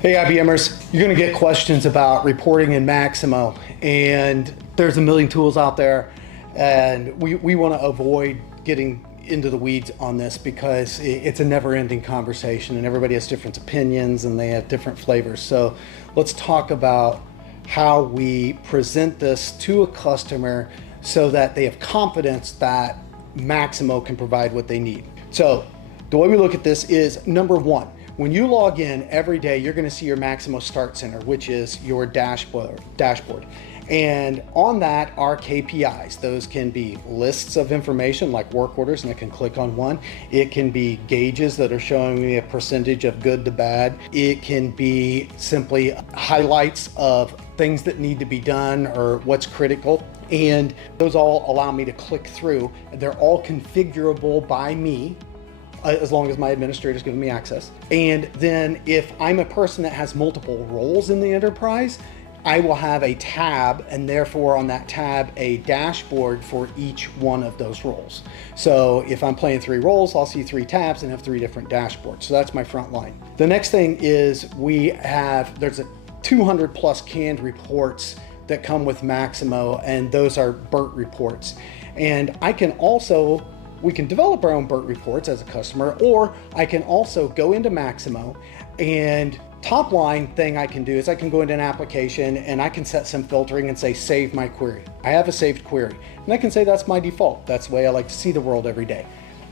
Hey IBMers, you're going to get questions about reporting in Maximo, and there's a million tools out there, and we want to avoid getting into the weeds on this because it's a never-ending conversation and everybody has different opinions and they have different flavors. So let's talk about how we present this to a customer so that they have confidence that Maximo can provide what they need. So the way we look at this is, number one, when you log in every day, you're going to see your Maximo Start Center, which is your dashboard. And on that are KPIs. Those can be lists of information like work orders, and I can click on one. It can be gauges that are showing me a percentage of good to bad. It can be simply highlights of things that need to be done or what's critical. And those all allow me to click through. They're all configurable by me, as long as my administrator's giving me access. And then if I'm a person that has multiple roles in the enterprise, I will have a tab, and therefore on that tab, a dashboard for each one of those roles. So if I'm playing 3 roles, I'll see 3 tabs and have 3 different dashboards. So that's my front line. The next thing is there's a 200 plus canned reports that come with Maximo, and those are BERT reports. And we can develop our own BERT reports as a customer, or I can also go into Maximo, and top line thing I can do is I can go into an application and I can set some filtering and say, save my query. I have a saved query, and I can say that's my default. That's the way I like to see the world every day.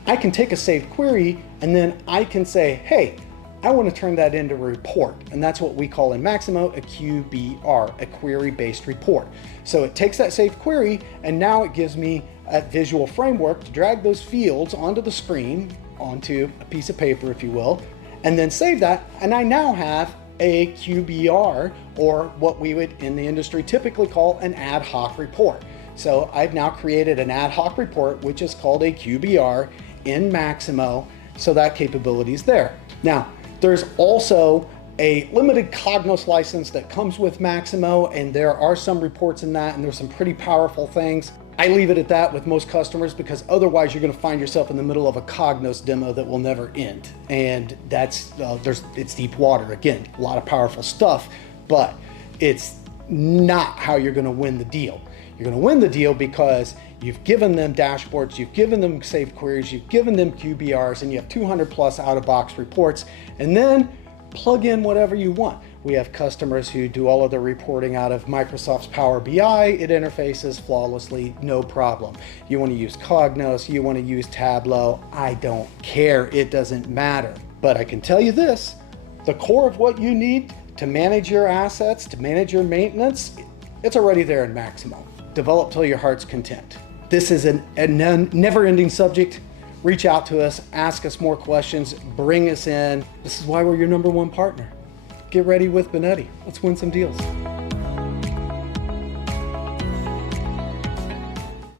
I can take a saved query and then I can say, hey, I want to turn that into a report. And that's what we call in Maximo a QBR, a query-based report. So it takes that saved query and now it gives me a visual framework to drag those fields onto the screen, onto a piece of paper, if you will, and then save that. And I now have a QBR, or what we would in the industry typically call an ad hoc report. So I've now created an ad hoc report, which is called a QBR in Maximo. So that capability is there. Now, there's also a limited Cognos license that comes with Maximo, and there are some reports in that, and there's some pretty powerful things. I leave it at that with most customers because otherwise you're going to find yourself in the middle of a Cognos demo that will never end. And that's, it's deep water. Again, a lot of powerful stuff, but it's not how you're going to win the deal. You're going to win the deal because you've given them dashboards, you've given them saved queries, you've given them QBRs, and you have 200 plus out-of-box reports, and then plug in whatever you want. We have customers who do all of their reporting out of Microsoft's Power BI. It interfaces flawlessly, no problem. You want to use Cognos, you want to use Tableau, I don't care, it doesn't matter. But I can tell you this, the core of what you need to manage your assets, to manage your maintenance, it's already there in Maximo. Develop till your heart's content. This is a never-ending subject. Reach out to us, ask us more questions, bring us in. This is why we're your #1 partner. Get ready with Banetti. Let's win some deals.